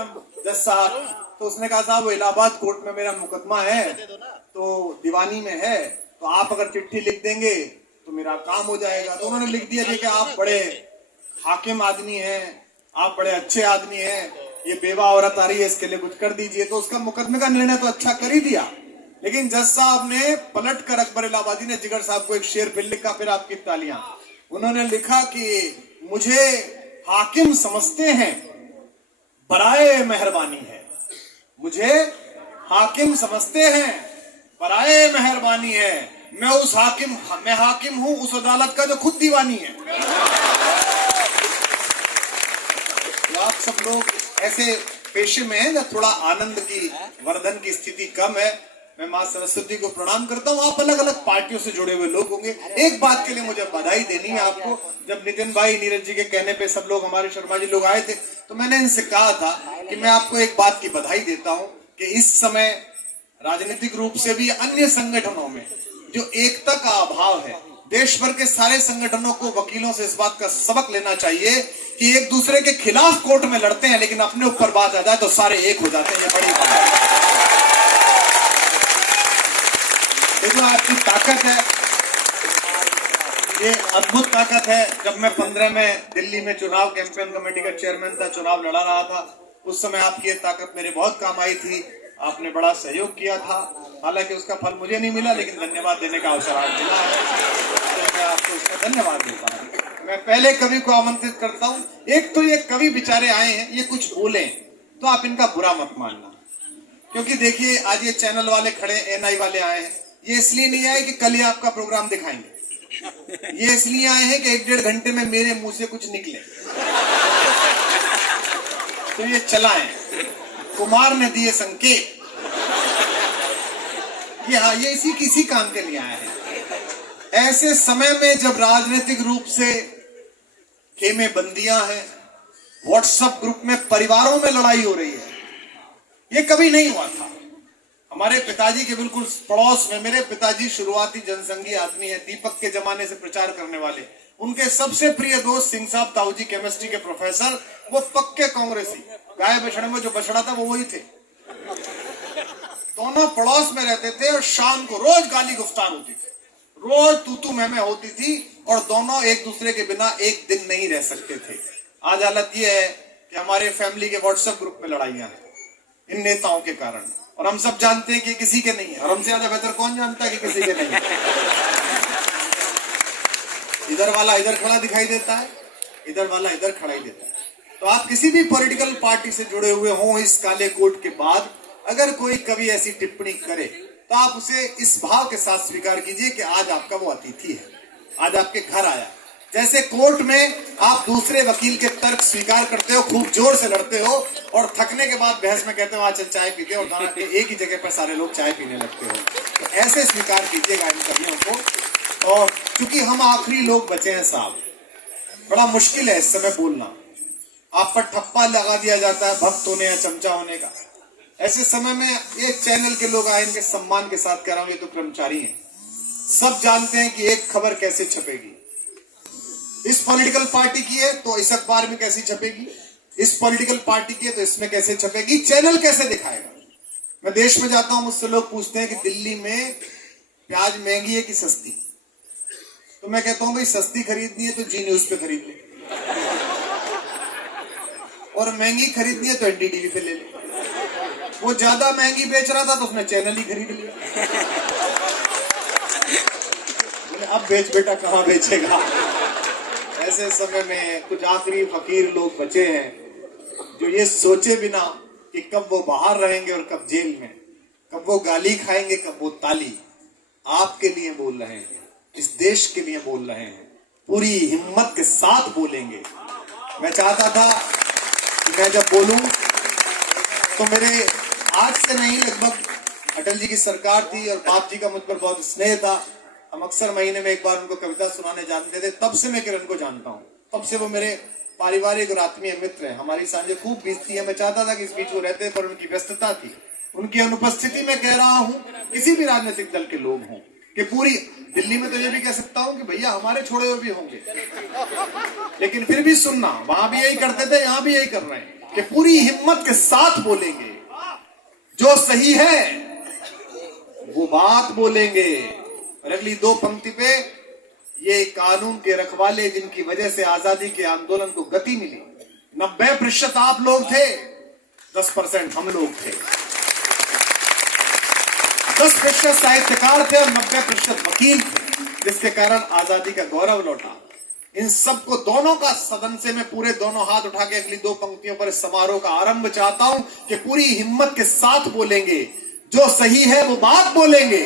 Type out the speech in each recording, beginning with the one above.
System जज साहब, तो उसने कहा साहब वो इलाहाबाद कोर्ट में मेरा मुकदमा है तो दीवानी में है, तो आप अगर चिट्ठी लिख देंगे तो मेरा काम हो जाएगा। तो उन्होंने लिख दिया कि आप बड़े हाकिम आदमी हैं, आप बड़े अच्छे आदमी हैं, ये बेवा औरत आ रही है इसके लिए कुछ कर दीजिए। तो उसका मुकदमे का निर्णय तो अच्छा कर ही दिया, लेकिन जज साहब ने पलट कर अकबर इलाहाबादी ने जिगर साहब को एक शेर फिर लिखा, फिर आपकी तालियां। उन्होंने लिखा कि मुझे हाकिम समझते हैं बराए मेहरबानी है, मुझे हाकिम समझते हैं बराए मेहरबानी है, मैं हाकिम हूं उस अदालत का जो खुद दीवानी है। तो आप सब लोग ऐसे पेशे में हैं जब थोड़ा आनंद की वर्धन की स्थिति कम है। मैं मां सरस्वती को प्रणाम करता हूं। आप अलग अलग पार्टियों से जुड़े हुए लोग होंगे। एक बात के लिए मुझे बधाई देनी है आपको। जब नितिन भाई नीरज जी के कहने पे सब लोग, हमारे शर्मा जी लोग आए थे, तो मैंने इनसे कहा था कि मैं आपको एक बात की बधाई देता हूं कि इस समय राजनीतिक रूप से भी अन्य संगठनों में जो एकता का अभाव है, देश भर के सारे संगठनों को वकीलों से इस बात का सबक लेना चाहिए कि एक दूसरे के खिलाफ कोर्ट में लड़ते हैं, लेकिन अपने ऊपर बात आ जाए तो सारे एक हो जाते हैं। ये बड़ी बात है। देखो आपकी ताकत है, ये अद्भुत ताकत है। जब मैं 15 में दिल्ली में चुनाव कैंपेन कमेटी का चेयरमैन था, चुनाव लड़ा रहा था, उस समय आपकी ये ताकत मेरे बहुत काम आई थी। आपने बड़ा सहयोग किया था, हालांकि उसका फल मुझे नहीं मिला, लेकिन धन्यवाद देने का अवसर आज मिला है, तो मैं आपको उसका धन्यवाद देता हूँ। मैं पहले कवि को आमंत्रित करता हूँ। एक तो ये कवि बेचारे आए हैं, ये कुछ बोले तो आप इनका बुरा मत मानना, क्योंकि देखिए आज ये चैनल वाले खड़े, एनआई वाले आए हैं। ये इसलिए नहीं आए कि कल ही आपका प्रोग्राम दिखाएंगे, ये इसलिए आए हैं कि 1-1.5 घंटे में मेरे मुंह से कुछ निकले तो ये चलाएं। कुमार ने दिए संकेत कि हाँ, ये इसी किसी काम के लिए आए हैं। ऐसे समय में जब राजनीतिक रूप से खेमे बंदियां हैं, व्हाट्सएप ग्रुप में परिवारों में लड़ाई हो रही है, ये कभी नहीं हुआ था। हमारे पिताजी के बिल्कुल पड़ोस में, मेरे पिताजी शुरुआती जनसंघी आदमी है, दीपक के जमाने से प्रचार करने वाले। उनके सबसे प्रिय दोस्त सिंह साहब ताऊ जी, केमिस्ट्री के प्रोफेसर, वो पक्के कांग्रेसी, गाय बछड़े में जो बछड़ा था वो वही थे। दोनों पड़ोस में रहते थे और शाम को रोज गाली गुफ्तार होती थी, रोज तू मैं होती थी, और दोनों एक दूसरे के बिना एक दिन नहीं रह सकते थे। आज हालत ये है कि हमारे फैमिली के व्हाट्सएप ग्रुप में लड़ाइयां हैं इन नेताओं के कारण, और हम सब जानते हैं कि किसी के नहीं है, और हमसे ज्यादा बेहतर कौन जानता है कि किसी के नहीं है। इधर वाला इधर खड़ा दिखाई देता है, इधर वाला इधर खड़ा ही देता है। तो आप किसी भी पॉलिटिकल पार्टी से जुड़े हुए हों, इस काले कोट के बाद अगर कोई कभी ऐसी टिप्पणी करे तो आप उसे इस भाव के साथ स्वीकार कीजिए कि आज आपका वो अतिथि है, आज आपके घर आया। जैसे कोर्ट में आप दूसरे वकील के तर्क स्वीकार करते हो, खूब जोर से लड़ते हो, और थकने के बाद बहस में कहते हो आज चाय पीते हो, और एक ही जगह पर सारे लोग चाय पीने लगते हो। तो ऐसे स्वीकार कीजिएगा इन कवियों को। और क्योंकि हम आखिरी लोग बचे हैं साहब, बड़ा मुश्किल है इस समय बोलना, आप पर ठप्पा लगा दिया जाता है भक्त होने या चमचा होने का। ऐसे समय में एक चैनल के लोग आए, इनके सम्मान के साथ कह रहा हूं, ये तो कर्मचारी हैं, सब जानते हैं कि एक खबर कैसे छपेगी। इस पॉलिटिकल पार्टी की है तो इस अखबार में कैसी छपेगी, इस पॉलिटिकल पार्टी की है तो इसमें कैसे छपेगी, चैनल कैसे दिखाएगा। मैं देश में जाता हूं, मुझसे लोग पूछते हैं कि दिल्ली में प्याज महंगी है कि सस्ती, तो मैं कहता हूं भाई सस्ती खरीदनी है तो जी न्यूज पे खरीद ले, और महंगी खरीदनी है तो एनडीटीवी पे ले ले। वो ज्यादा महंगी बेच रहा था तो उसने चैनल ही खरीद लिया। बोले अब बेच बेटा, कहां बेचेगा। ऐसे समय में कुछ आखिरी फकीर लोग बचे हैं जो ये सोचे बिना कि कब वो बाहर रहेंगे और कब जेल में, कब वो गाली खाएंगे कब वो ताली, आपके लिए बोल रहे हैं, इस देश के लिए बोल रहे हैं, पूरी हिम्मत के साथ बोलेंगे। मैं चाहता था कि मैं जब बोलूं तो मेरे आज से नहीं, लगभग अटल जी की सरकार थी और बाप जी का मुझ पर बहुत स्नेह था। हम अक्सर महीने में एक बार उनको कविता सुनाने जाते थे। तब से मैं किरण को जानता हूँ, तब से वो मेरे पारिवारिक और आत्मीय मित्र हैं। हमारी सांझें खूब बीतती है। मैं चाहता था कि इस बीच वो रहते, पर उनकी व्यस्तता थी। उनकी अनुपस्थिति में कह रहा हूँ, किसी भी राजनीतिक दल के लोग हों, कि पूरी दिल्ली में तो ये भी कह सकता हूँ कि भैया हमारे छोड़े हुए भी होंगे, लेकिन फिर भी सुनना, वहां भी यही करते थे, यहाँ भी यही कर रहे हैं। कि पूरी हिम्मत के साथ बोलेंगे, जो सही है वो बात बोलेंगे। और अगली दो पंक्ति पे, ये कानून के रखवाले जिनकी वजह से आजादी के आंदोलन को गति मिली, 90% आप लोग थे, 10% हम लोग थे। 10% साहित्यकार थे और 90% वकील थे, जिसके कारण आजादी का गौरव लौटा। इन सबको दोनों का सदन से मैं पूरे दोनों हाथ उठा के अगली दो पंक्तियों पर इस समारोह का आरंभ चाहता हूं कि पूरी हिम्मत के साथ बोलेंगे, जो सही है वो बात बोलेंगे।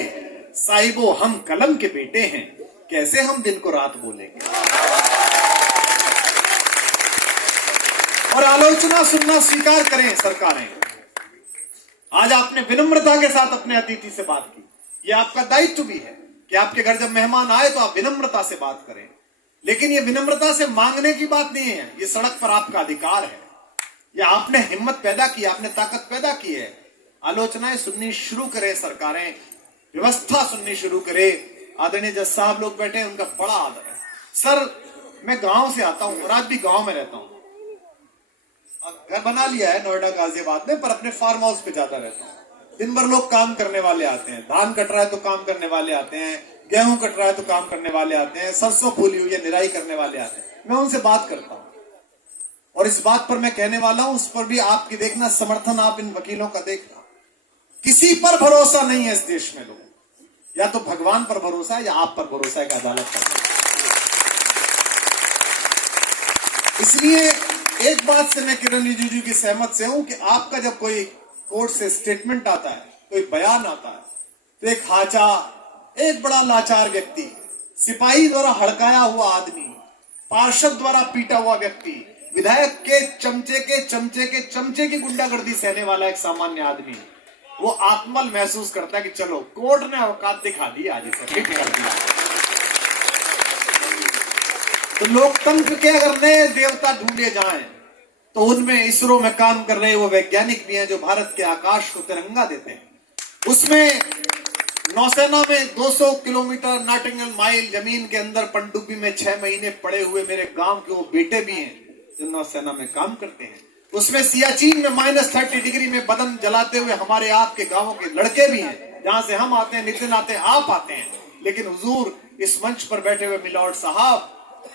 साहिबो हम कलम के बेटे हैं, कैसे हम दिन को रात बोलेंगे। और आलोचना सुनना स्वीकार करें सरकारें। आज आपने विनम्रता के साथ अपने अतिथि से बात की, यह आपका दायित्व भी है कि आपके घर जब मेहमान आए तो आप विनम्रता से बात करें। लेकिन ये विनम्रता से मांगने की बात नहीं है, ये सड़क पर आपका अधिकार है। या आपने हिम्मत पैदा की, आपने ताकत पैदा की है। आलोचनाएं सुननी शुरू करें सरकारें, व्यवस्था सुननी शुरू करें। आदरणीय जज साहब लोग बैठे हैं, उनका बड़ा आदर है। सर मैं गांव से आता हूं और आज भी गांव में रहता हूं। घर बना लिया है नोएडा गाजियाबाद में, पर अपने फार्म हाउस पे ज्यादा रहता हूं। दिन भर लोग काम करने वाले आते हैं, धान कट रहा है तो काम करने वाले आते हैं, गेहूं कट रहा है तो काम करने वाले आते हैं, सरसों फूली हुई है निराई करने वाले आते हैं। मैं उनसे बात करता हूं और इस बात पर मैं कहने वाला हूं, उस पर भी आपकी देखना समर्थन, आप इन वकीलों का देखना। किसी पर भरोसा नहीं है इस देश में लोगों, या तो भगवान पर भरोसा है या आप पर भरोसा है कि अदालत पर। इसलिए एक बात से मैं किरण रिजिजू की सहमत से हूं कि आपका जब कोई कोर्ट से स्टेटमेंट आता है, कोई बयान आता है, तो एक हाचा, एक बड़ा लाचार व्यक्ति, सिपाही द्वारा हड़काया हुआ आदमी, पार्षद द्वारा पीटा हुआ व्यक्ति, विधायक के चमचे की गुंडागर्दी सहने वाला एक सामान्य आदमी, वो आत्मबल महसूस करता है कि चलो कोर्ट ने औकात दिखा दी, आज इसे फिट कर दिया। तो लोकतंत्र के अगर नए देवता ढूंढे जाएं तो उनमें इसरो में काम कर रहे वो वैज्ञानिक भी हैं जो भारत के आकाश को तिरंगा देते हैं। उसमें नौसेना में 200 किलोमीटर नॉटिंगल माइल जमीन के अंदर पनडुब्बी में 6 महीने पड़े हुए मेरे गांव के वो बेटे भी हैं जो नौसेना में काम करते हैं। उसमें सियाचिन में -30 डिग्री में बदन जलाते हुए हमारे आपके गांवों के लड़के भी हैं, जहां से हम आते हैं, नितिन आते हैं, आप आते हैं। लेकिन हुजूर इस मंच पर बैठे हुए मिलॉर्ड साहब,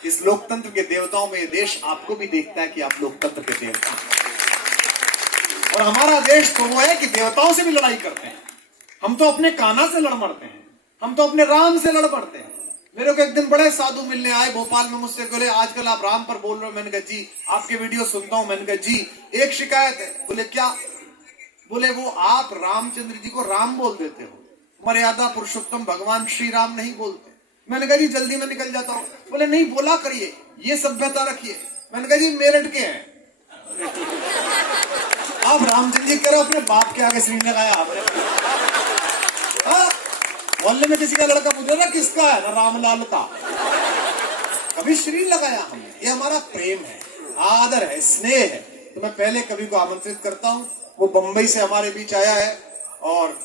इस लोकतंत्र के देवताओं में ये देश आपको भी देखता है कि आप लोकतंत्र के देवता हैं। और हमारा देश तो वो है कि देवताओं से भी लड़ाई करते हैं। हम तो अपने कान्हा से लड़ मरते हैं, हम तो अपने राम से लड़ मरते हैं। मेरे को एक दिन बड़े साधु मिलने आए भोपाल में, मुझसे बोले आजकल आप राम पर बोल रहे हो। मैंने कहा जी आपके वीडियो सुनता हूं। मैंने कहा जी एक शिकायत है। बोले क्या? बोले वो आप रामचंद्र जी को राम बोल देते हो, मर्यादा पुरुषोत्तम भगवान श्री राम नहीं बोलते। मैंने कहा जी जल्दी में निकल जाता हूं। बोले नहीं बोला करिए, ये सभ्यता रखिए। मैंने कहा जी मेरठ के हैं आप रामचंद्र जी कह रहे हो, अपने बाप के आगे श्री लगाया आपने। मोहल्ले में किसी का लड़का पूछ रहा किसका है, ना रामलाल का, कभी श्री लगाया हमने। ये हमारा प्रेम है, आदर है, स्नेह है। तो मैं पहले कवि को आमंत्रित करता हूं, वो बंबई से हमारे बीच आया है और